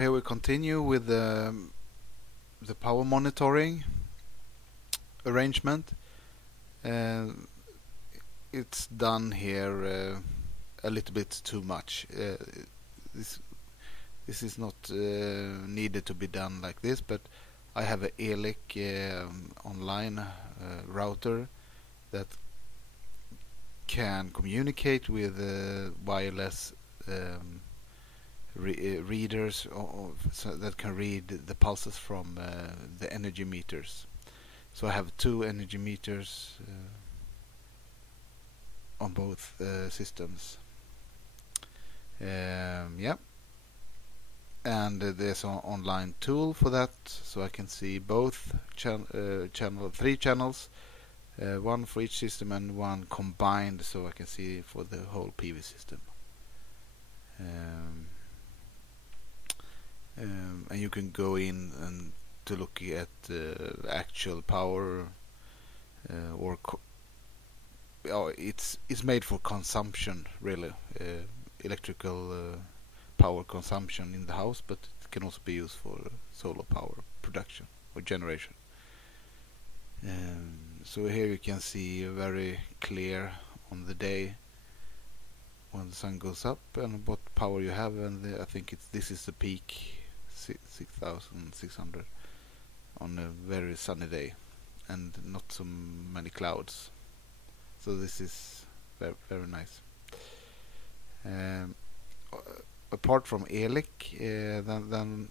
Here we continue with the power monitoring arrangement. It's done here a little bit too much. This is not needed to be done like this, but I have a Eliq online router that can communicate with wireless readers so that can read the pulses from the energy meters. So I have two energy meters on both systems. Yeah, and there's an online tool for that, so I can see both three channels, one for each system and one combined, so I can see for the whole PV system. And you can go in and to look at actual power it's made for consumption, really, electrical power consumption in the house, but it can also be used for solar power production or generation. So here you can see very clear on the day when the sun goes up and what power you have, and I think this is the peak 6,600 on a very sunny day and not so many clouds. So this is very, very nice. Apart from Eliq, then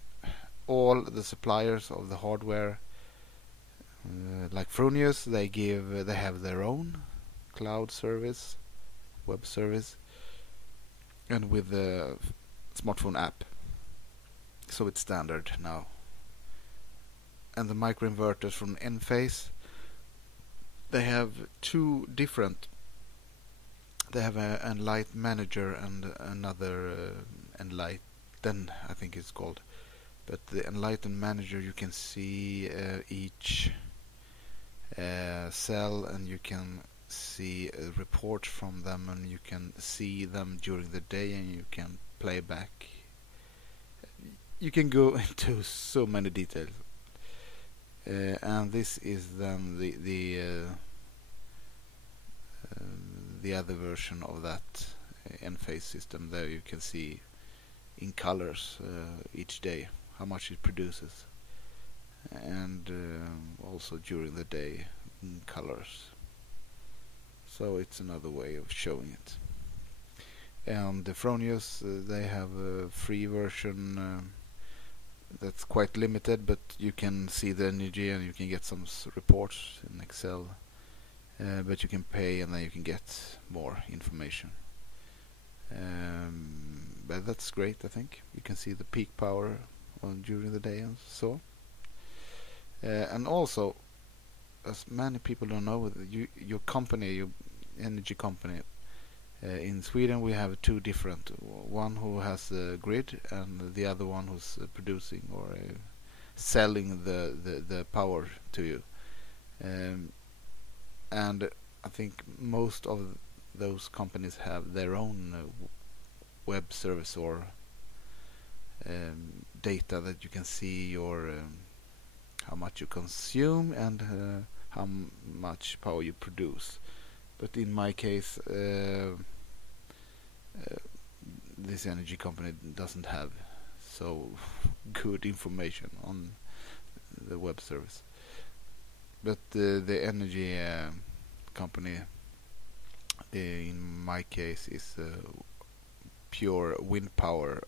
all the suppliers of the hardware, like Fronius, they have their own cloud service, web service, and with the smartphone app. So it's standard now. And the microinverters from Enphase, they have two different. They have an Enlight Manager and another Enlighten, I think it's called. But the Enlighten Manager, you can see each cell, and you can see a report from them, and you can see them during the day, and you can play back. You can go into so many details, and this is then the other version of that Enphase system. There you can see in colors each day how much it produces, and also during the day in colors. So it's another way of showing it. And the Fronius, they have a free version that's quite limited, but you can see the energy and you can get some reports in Excel. But you can pay and then you can get more information. But that's great, I think. You can see the peak power during the day and so. And also, as many people don't know, your company, your energy company, in Sweden we have two different. One who has the grid and the other one who's producing or selling the power to you. And I think most of those companies have their own web service or data that you can see your how much you consume and how much power you produce. But in my case, this energy company doesn't have so good information on the web service. But the energy company, in my case, is pure wind power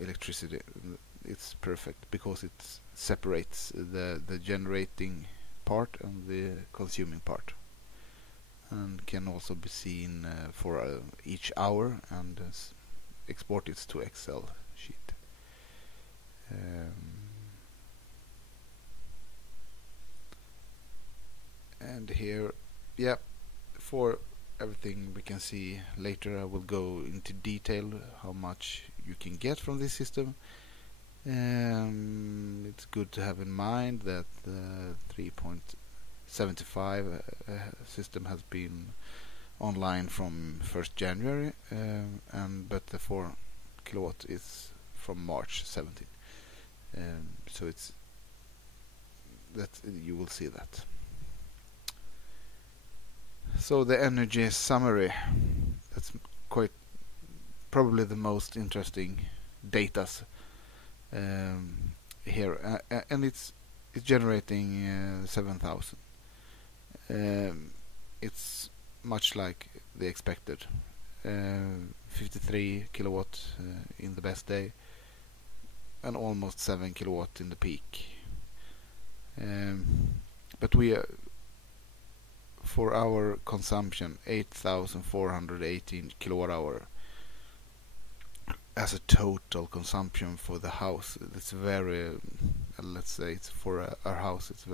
electricity. It's perfect because it separates the generating part and the consuming part, and can also be seen for each hour and export it to Excel sheet. And here, yeah, for everything we can see later. I will go into detail how much you can get from this system. It's good to have in mind that the 3.75 system has been online from 1st January, but the 4 kilowatt is from March 17. So it's that you will see that. So the energy summary, that's quite probably the most interesting data here, and it's generating 7,000. It's much like the expected, 53 kilowatt in the best day, and almost 7 kilowatt in the peak. But we for our consumption 8,418 kilowatt hour as a total consumption for the house. It's very, let's say, it's for our house. It's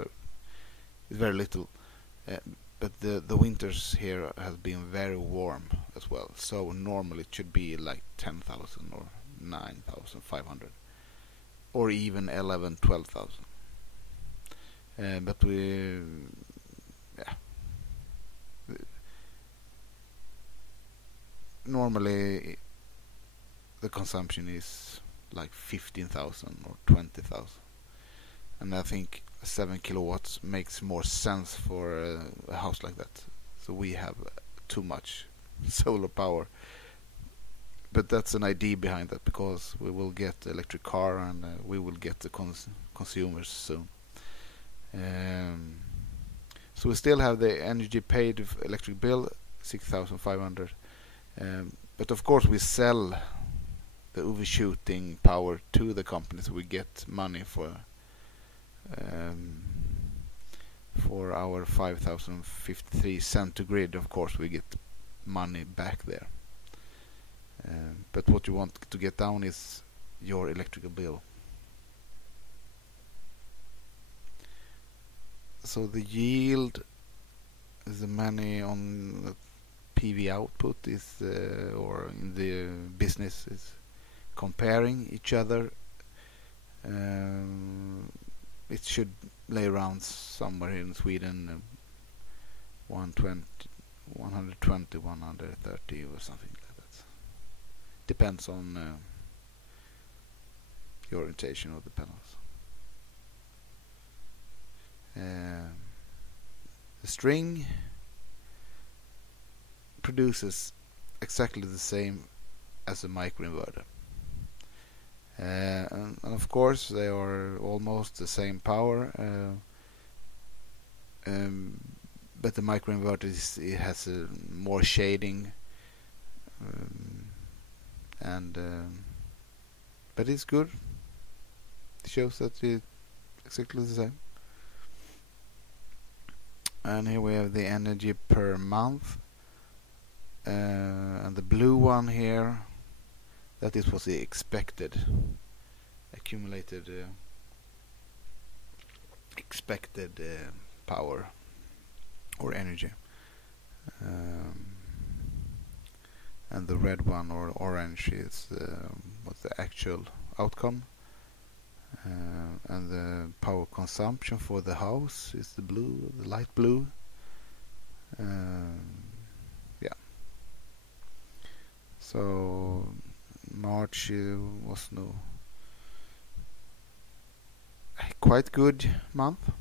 very little. But the winters here have been very warm as well. So normally it should be like 10,000 or 9,500, or even 11, 12,000. But normally the consumption is like 15,000 or 20,000, and I think 7 kilowatts makes more sense for a house like that. So we have too much solar power, but that's an idea behind that, because we will get electric car, and we will get the consumers soon. So we still have the energy paid electric bill 6,500, but of course we sell the overshooting power to the company, so we get money for our 5,053 cent to grid. Of course we get money back there, but what you want to get down is your electrical bill. So the yield is the money on the PV output is or in the business is comparing each other. It should lay around somewhere in Sweden 120, 130 or something like that. Depends on the orientation of the panels. The string produces exactly the same as a microinverter, and of course they are almost the same power, but the microinverter it has more shading, but it's good. It shows that it's exactly the same. And here we have the energy per month, and the blue one here, that is what the expected accumulated expected power or energy, and the red one or orange is what the actual outcome. And the power consumption for the house is the blue, the light blue. Yeah. So March was quite good month,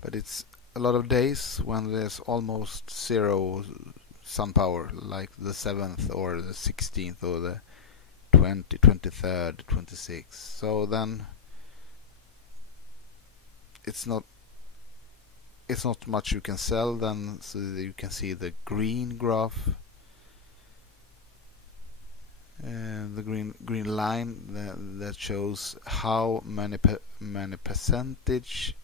but it's a lot of days when there's almost zero sun power, like the 7th or the 16th or the 23rd, 26th. So then it's not much you can sell then. So you can see the green graph, the green line that shows how many percentage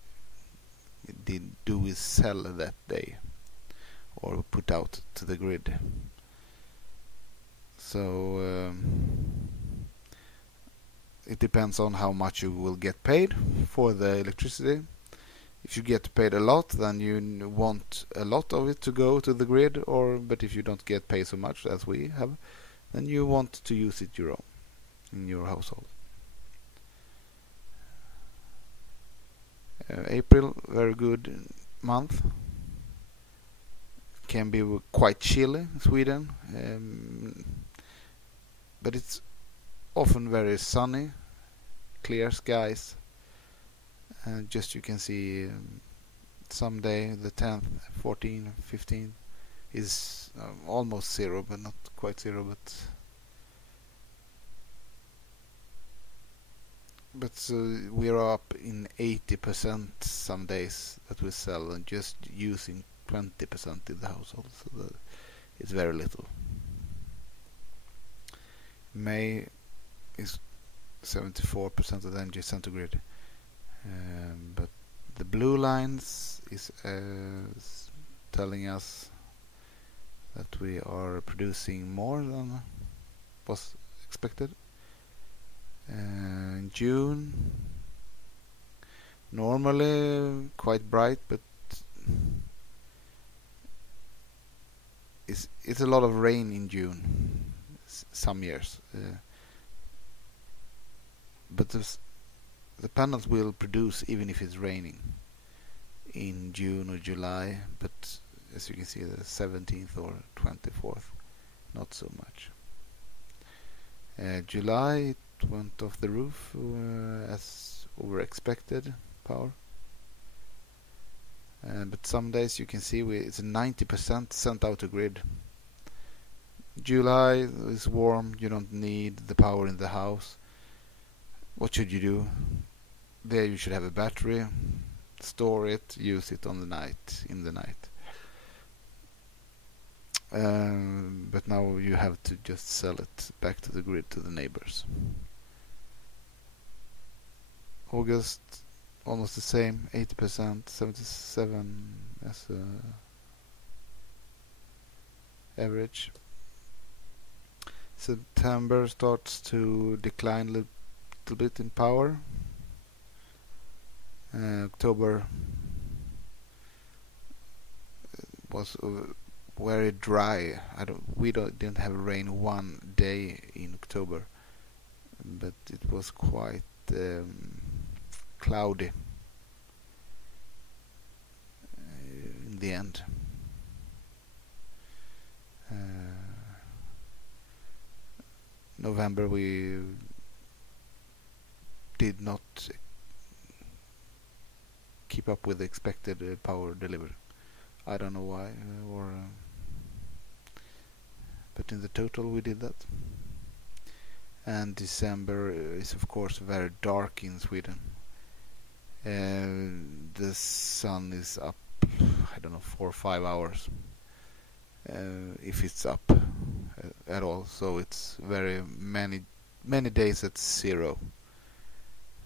do we sell that day or put out to the grid. So it depends on how much you will get paid for the electricity. If you get paid a lot, then you want a lot of it to go to the grid, but if you don't get paid so much as we have, then you want to use it your own in your household. April, very good month. Can be quite chilly in Sweden, but it's often very sunny, clear skies, and just you can see someday the 10th, 14th, 15th is almost zero, but not quite zero, but we are up in 80% some days that we sell and just using 20% in the household, so it's very little. May is 74% of the energy centigrade, but the blue lines is telling us that we are producing more than was expected. In June, normally quite bright, but it's a lot of rain in June some years, but the panels will produce even if it's raining in June or July, but as you can see the 17th or 24th not so much. July it went off the roof as over expected power, but some days you can see it's 90% sent out to grid. July is warm, you don't need the power in the house. What should you do? There you should have a battery, store it, use it in the night. But now you have to just sell it back to the grid, to the neighbors. August, almost the same, 80%, 77 as average. September starts to decline a little bit in power. October was very dry. We didn't have rain one day in October, but it was quite cloudy in the end. November we did not keep up with the expected power delivery. I don't know why, but in the total we did that. And December is of course very dark in Sweden. The sun is up, I don't know, 4 or 5 hours, if it's up at all. So it's very many days at 0.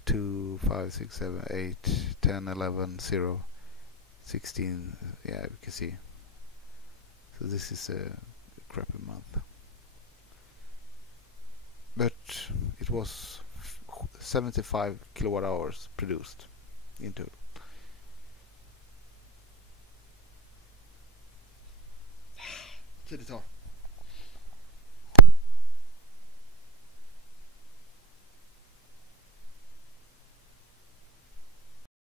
2, 5, 6, 7, 8, 10, 11, 0, 16. Yeah, we can see. So this is a crappy month. But it was 75 kilowatt hours produced in total. Så det tar.